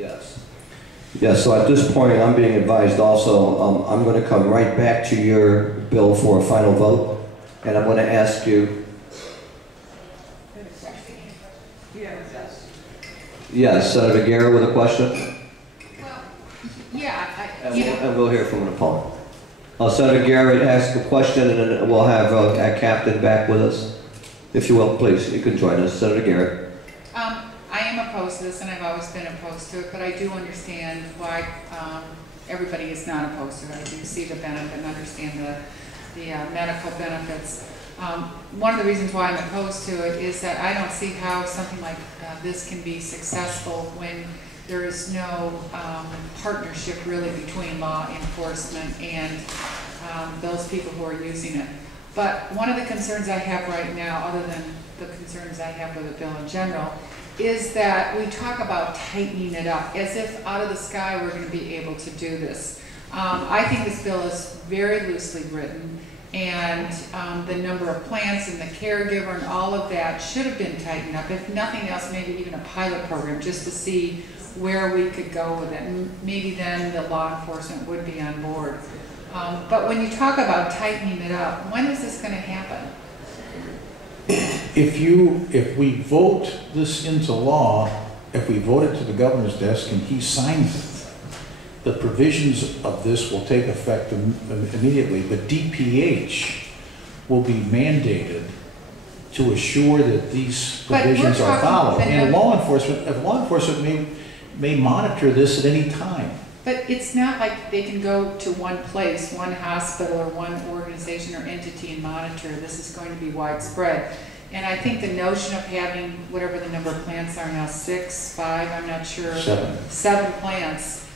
Yes. Yes, so at this point, I'm being advised also, I'm going to come right back to your bill for a final vote, and I'm going to ask you. Yes, Senator Guerra with a question? Well, yeah, and we'll hear from an opponent. Senator Guerra ask a question, and then we'll have our captain back with us. If you will, please, you can join us. Senator Guerra. I am opposed to this, and I've always been opposed to it, but I do understand why everybody is not opposed to it. I do see the benefit and understand the medical benefits. One of the reasons why I'm opposed to it is that I don't see how something like this can be successful when there is no partnership really between law enforcement and those people who are using it. But one of the concerns I have right now, other than the concerns I have with the bill in general, is that we talk about tightening it up as if out of the sky we're going to be able to do this. I think this bill is very loosely written, and the number of plants and the caregiver and all of that should have been tightened up. If nothing else, maybe even a pilot program just to see where we could go with it. And maybe then the law enforcement would be on board. But when you talk about tightening it up, when is this going to happen? If we vote this into law, if we vote it to the governor's desk and he signs it, the provisions of this will take effect immediately. The DPH will be mandated to assure that these provisions are followed. And law enforcement may monitor this at any time. But it's not like they can go to one place, one hospital or one organization or entity and monitor. This is going to be widespread. And I think the notion of having whatever the number of plants are now, 6, 5, I'm not sure. 7 plants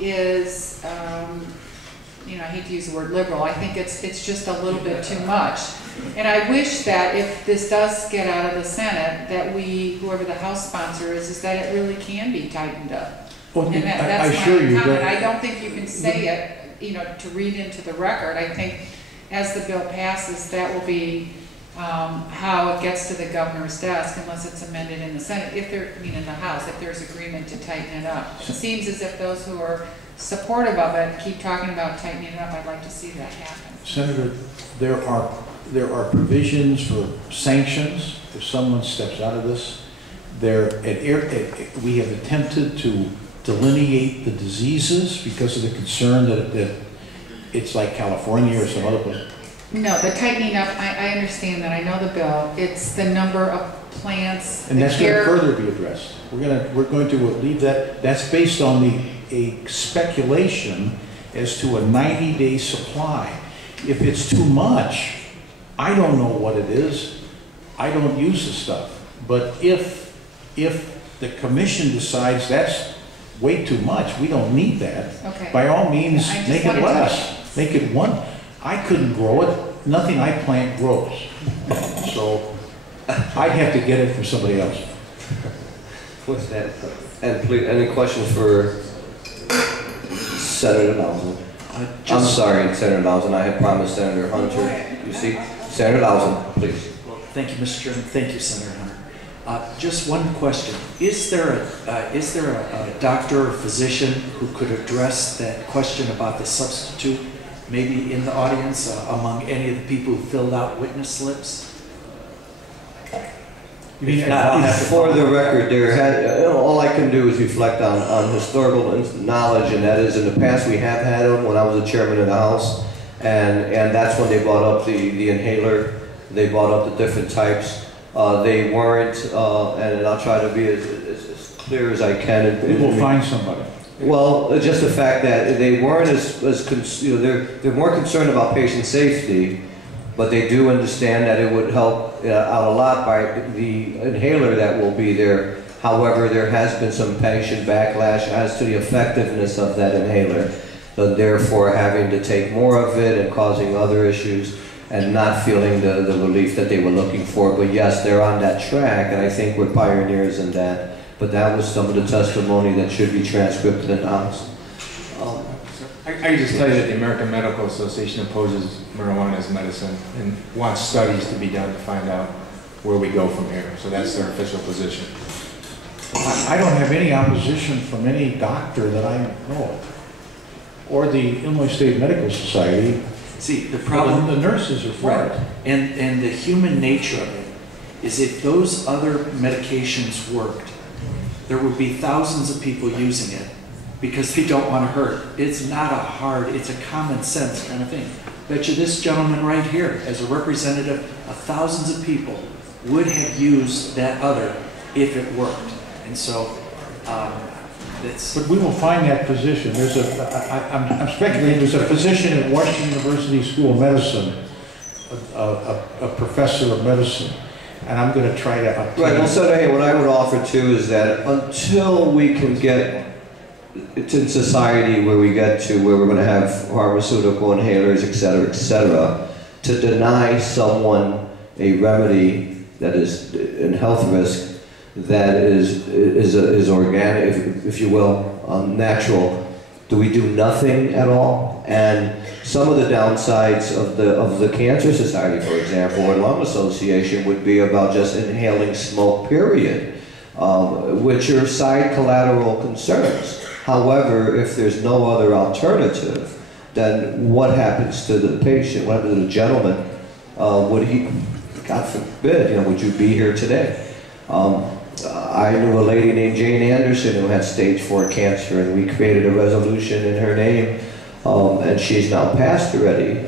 is, you know, I hate to use the word liberal. I think it's just a little bit too much. And I wish that if this does get out of the Senate, that we, whoever the House sponsor is that it really can be tightened up. Well, and that's my comment. I don't think you can say it, you know, to read into the record. I think as the bill passes, that will be how it gets to the governor's desk, unless it's amended in the Senate, in the House, if there's agreement to tighten it up. It seems as if those who are supportive of it keep talking about tightening it up. I'd like to see that happen. Senator, there are provisions for sanctions if someone steps out of this. We have attempted to delineate the diseases because of the concern that it's like California or some other place. No, the tightening up, I understand that. I know the bill. It's the number of plants. And that's going to further be addressed. We're going to leave that. That's based on a speculation as to a 90-day supply. If it's too much, I don't know what it is. I don't use the stuff. But if the commission decides that's way too much, we don't need that. Okay. By all means, make it less. Make it 1. I couldn't grow it. Nothing I plant grows. So I'd have to get it from somebody else. What's that? And please, any questions for Senator Lawson? I'm sorry, Senator Lawson. I had promised Senator Hunter. You see, Senator Lawson, please. Well, thank you, Mr. Chairman. Thank you, Senator Hunter. Just one question. Is there a doctor or physician who could address that question about the substitute, maybe in the audience, among any of the people who filled out witness slips? For the record, all I can do is reflect on historical knowledge, and that is in the past we have had them when I was the chairman of the House, and that's when they brought up the inhaler, they brought up the different types. They weren't, and I'll try to be as clear as I can. We will find somebody. Well, just the fact that they weren't they're more concerned about patient safety, but they do understand that it would help out a lot by the inhaler that will be there. However, there has been some patient backlash as to the effectiveness of that inhaler, so therefore having to take more of it and causing other issues and not feeling the relief that they were looking for. But yes, they're on that track, and I think we're pioneers in that. But that was some of the testimony that should be transcribed in the House. I can just tell you that the American Medical Association opposes marijuana as medicine and wants studies to be done to find out where we go from here. So that's their official position. I don't have any opposition from any doctor that I know of, or the Illinois State Medical Society. See, the problem, The nurses are for right, it. and the human nature of it is if those other medications worked, there would be thousands of people using it because they don't want to hurt. It's not a hard, it's a common sense kind of thing. Bet you this gentleman right here, as a representative of thousands of people, would have used that other if it worked. And so, it's... But we will find that position. There's I'm speculating, there's a position at Washington University School of Medicine, a professor of medicine, and I'm going to try to obtain. Right, well, so hey, what I would offer too is that until we can get to society where we get to where we're going to have pharmaceutical inhalers, et cetera, to deny someone a remedy that is in health risk, that is organic, if you will, natural, do we do nothing at all? And some of the downsides of the Cancer Society, for example, or Lung Association, would be about just inhaling smoke, period, which are side collateral concerns. However, if there's no other alternative, then what happens to the patient? What happens to the gentleman? Would he, God forbid, would you be here today? I knew a lady named Jane Anderson who had stage 4 cancer, and we created a resolution in her name, and she's now passed already.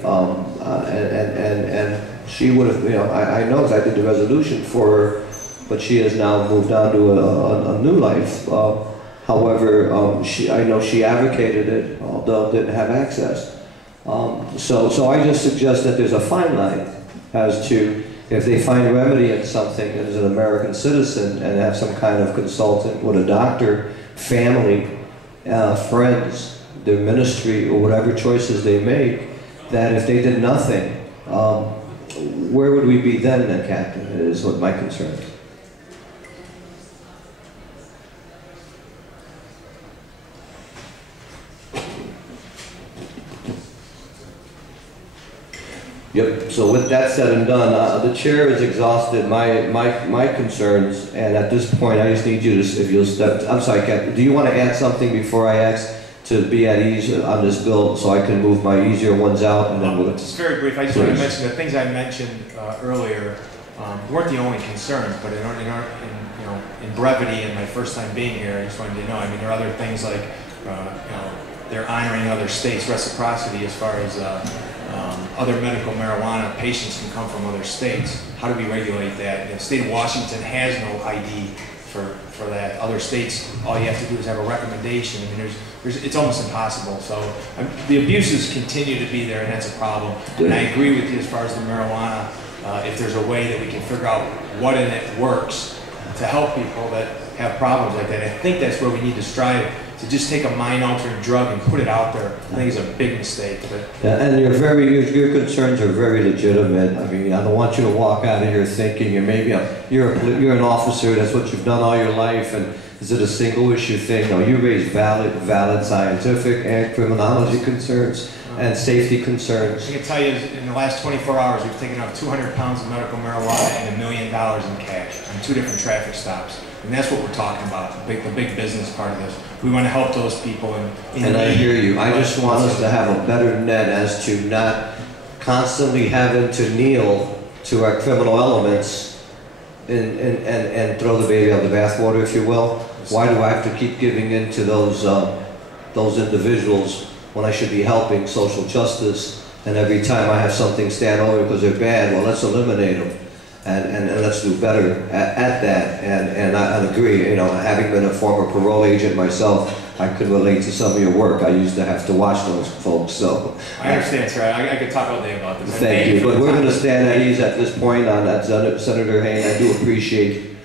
And she would have, I know because I did the resolution for her, but she has now moved on to a new life. However, I know she advocated it, although didn't have access. So I just suggest that there's a fine line as to if they find a remedy in something as an American citizen and have some kind of consultant with a doctor, family, friends, their ministry, or whatever choices they make, that if they did nothing, where would we be then, Captain, is what my concern is. Yep, so with that said and done, the chair has exhausted my concerns, and at this point, I just need you to, if you'll step, I'm sorry, Captain, do you want to add something before I ask to be at ease on this bill so I can move my easier ones out, and then we'll... Just very brief, I just want to mention the things I mentioned earlier weren't the only concerns, but in brevity and my first time being here, I just wanted to know, I mean, there are other things like, they're honoring other states' reciprocity as far as other medical marijuana patients can come from other states. How do we regulate that? The state of Washington has no ID for that. Other states, all you have to do is have a recommendation. I mean, it's almost impossible. So the abuses continue to be there, and that's a problem. And I agree with you as far as the marijuana. If there's a way that we can figure out what in it works to help people that have problems like that, I think that's where we need to strive. To just take a mind-altering drug and put it out there, I think is a big mistake. But yeah, and your concerns are very legitimate. I mean, I don't want you to walk out of here thinking you're an officer. That's what you've done all your life, and is it a single issue thing? No, you raise valid scientific and criminology concerns and safety concerns. I can tell you, in the last 24 hours, we've taken out 200 pounds of medical marijuana and $1 million in cash on 2 different traffic stops. And that's what we're talking about, the big business part of this. We want to help those people. And I hear you. I just want us to have a better net as to not constantly having to kneel to our criminal elements and throw the baby out of the bathwater, if you will. Why do I have to keep giving in to those individuals when I should be helping social justice? And every time I have something stand over because they're bad, well, let's eliminate them. And let's do better at that. And I agree, having been a former parole agent myself, I could relate to some of your work. I used to have to watch those folks, so. I understand, sir. I could talk all day about this. Thank you, but we're going to stand at ease at this point on that, Senator Hayne. I do appreciate